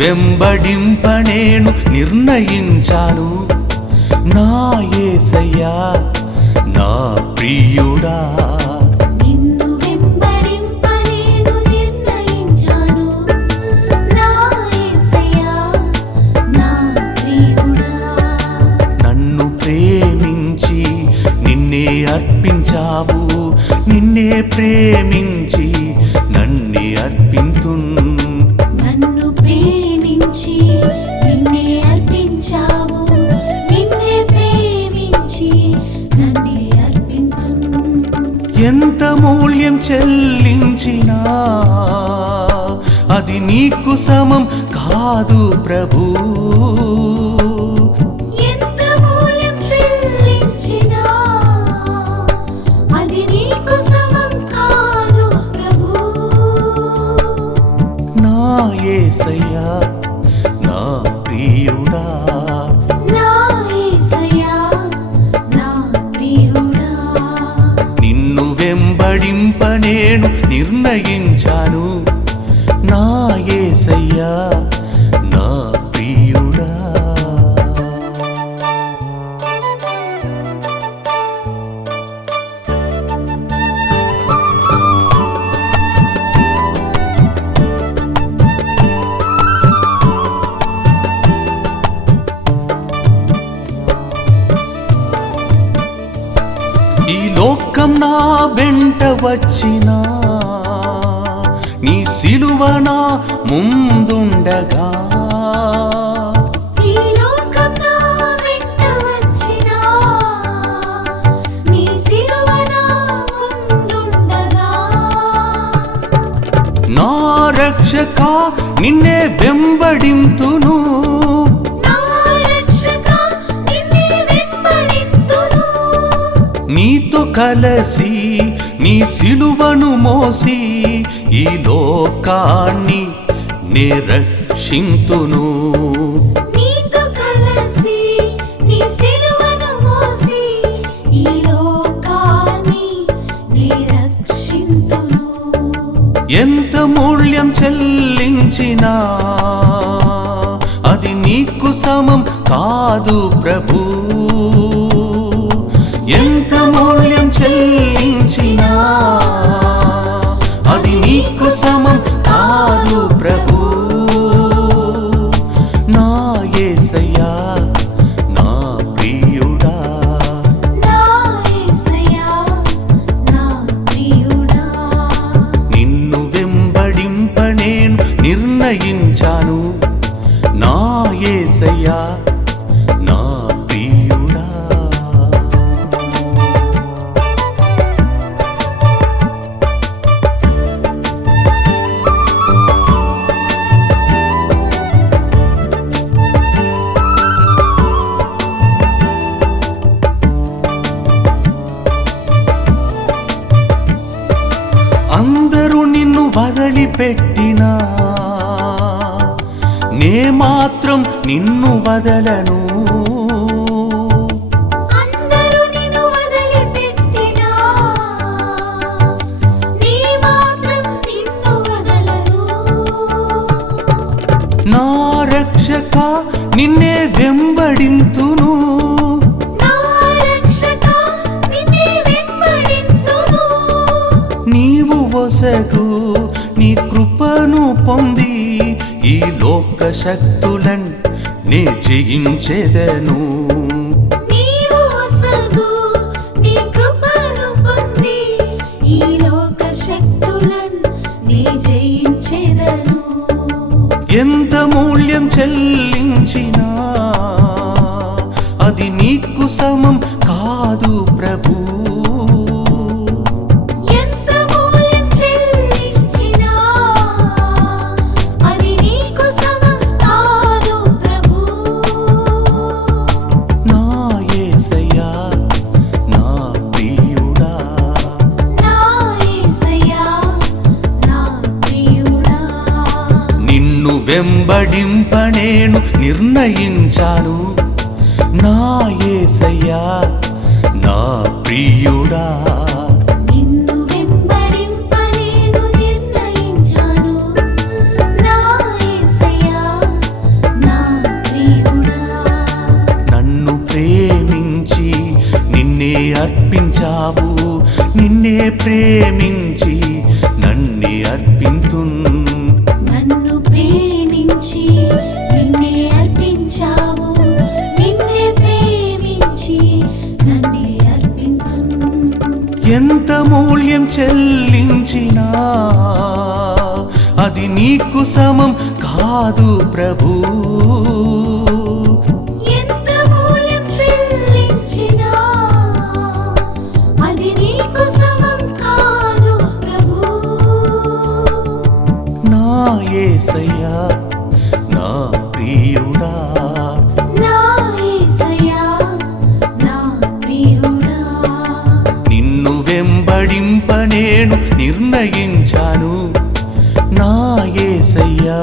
వెంబడింప నేను నిర్ణయించాను. నా యేసయ్యా నా ప్రియుడా, నిన్ను వెంబడింప నేను నిర్ణయించాను. నా యేసయ్యా నా ప్రియుడా, నన్ను ప్రేమించి నిన్నే అర్పించావు, నిన్నే ప్రేమించి నన్నే అర్పింతున్. నన్ను ప్రేమించి నిన్నే అర్పించావు, నిన్నే ప్రేమించి నన్నే అర్పించును. ఎంత మూల్యం చెల్లించినా అది నీకు సమం కాదు ప్రభూ. ఎంత మూల్యం చెల్లించినా అది నీకు సమం కాదు ప్రభూ. నా యేసయ్యా నా ప్రియుడా, నా యేసయ్యా నా ప్రియుడా, నిన్ను వెంబడింప నేను నిర్ణయించాను. నా యేసయ్యా నా ప్రియుడా. ఈ లోకం నా వెంట వచ్చినా నీ సిలువ నా ముందుండగా, ఈ లోకం నా వెంట వచ్చినా నీ సిలువ నా ముందుండగా, నా రక్షక నిన్నే వెంబడింతును. నా రక్షకా నిన్నే వెంబడింతును. నీతో కలసి నీ సిలువను మోసి ఈ లోకాన్ని నే రక్షింతును. నీతో కలసి నీ సిలువను మోసి ఈ లోకాన్ని నీ రక్షింతును. ఎంత మూల్యం చెల్లించినా అది నీకు సమం కాదు ప్రభూ. ఎంత మూల్యం చెల్లించినా అది నీకు సమం కాదు ప్రభూ. నా యేసయ్యా నా ప్రియుడా, నా యేసయ్యా నా ప్రియుడా, నిన్ను వెంబడింప నేను నిర్ణయించాను. నా యేసయ్యా నా ప్రియుడా. అందరూ నిన్ను వదిలిపెట్టినా నే మాత్రం నిన్ను వదలను. అందరూ నిన్ను వదిలిపెట్టినా నీ మాత్రం నిన్ను వదలను. నా రక్షక నిన్నే వెంబడింతును. నా రక్షకా నిన్నే వెంబడింతును. నీవు ఒసగు నీ కృపను పొంది ఈ లోక శక్తులన్ నే జయించెదను. నీవు ఒసగు నీ కృపను పొంది ఈ లోక శక్తులన్ నీ జయించెదను. ఎంత మూల్యం చెల్లించినా అది నీకు సమం కాదు ప్రభూ. ఎంత మూల్యం చెల్లించినా అది నీకు సమం కాదు ప్రభూ. నా యేసయ్యా నా ప్రియుడా, నా యేసయ్యా నా ప్రియుడా, నిన్ను వెంబడింప నేను నిర్ణయించాను. నా యేసయ్యా నా ప్రియుడా, నిన్ను వెంబడింప నేను నిర్ణయించాను. నా యేసయ్యా నిన్నే ప్రేమించి నన్నే అర్పింతున్. నన్ను ప్రేమించి నిన్నే అర్పించావు, నిన్నే ప్రేమించి నన్నే అర్పించును. ఎంత మూల్యం చెల్లించినా అది నీకు సమం కాదు ప్రభూ. ఎంత మూల్యం చెల్లించినా అది నీకు సమం కాదు ప్రభూ. నా యేసయ్యా నా ప్రియుడా, నా యేసయ్యా నా ప్రియుడా, నిన్ను వెంబడింప నేను నిర్ణయించాను. నా యేసయ్యా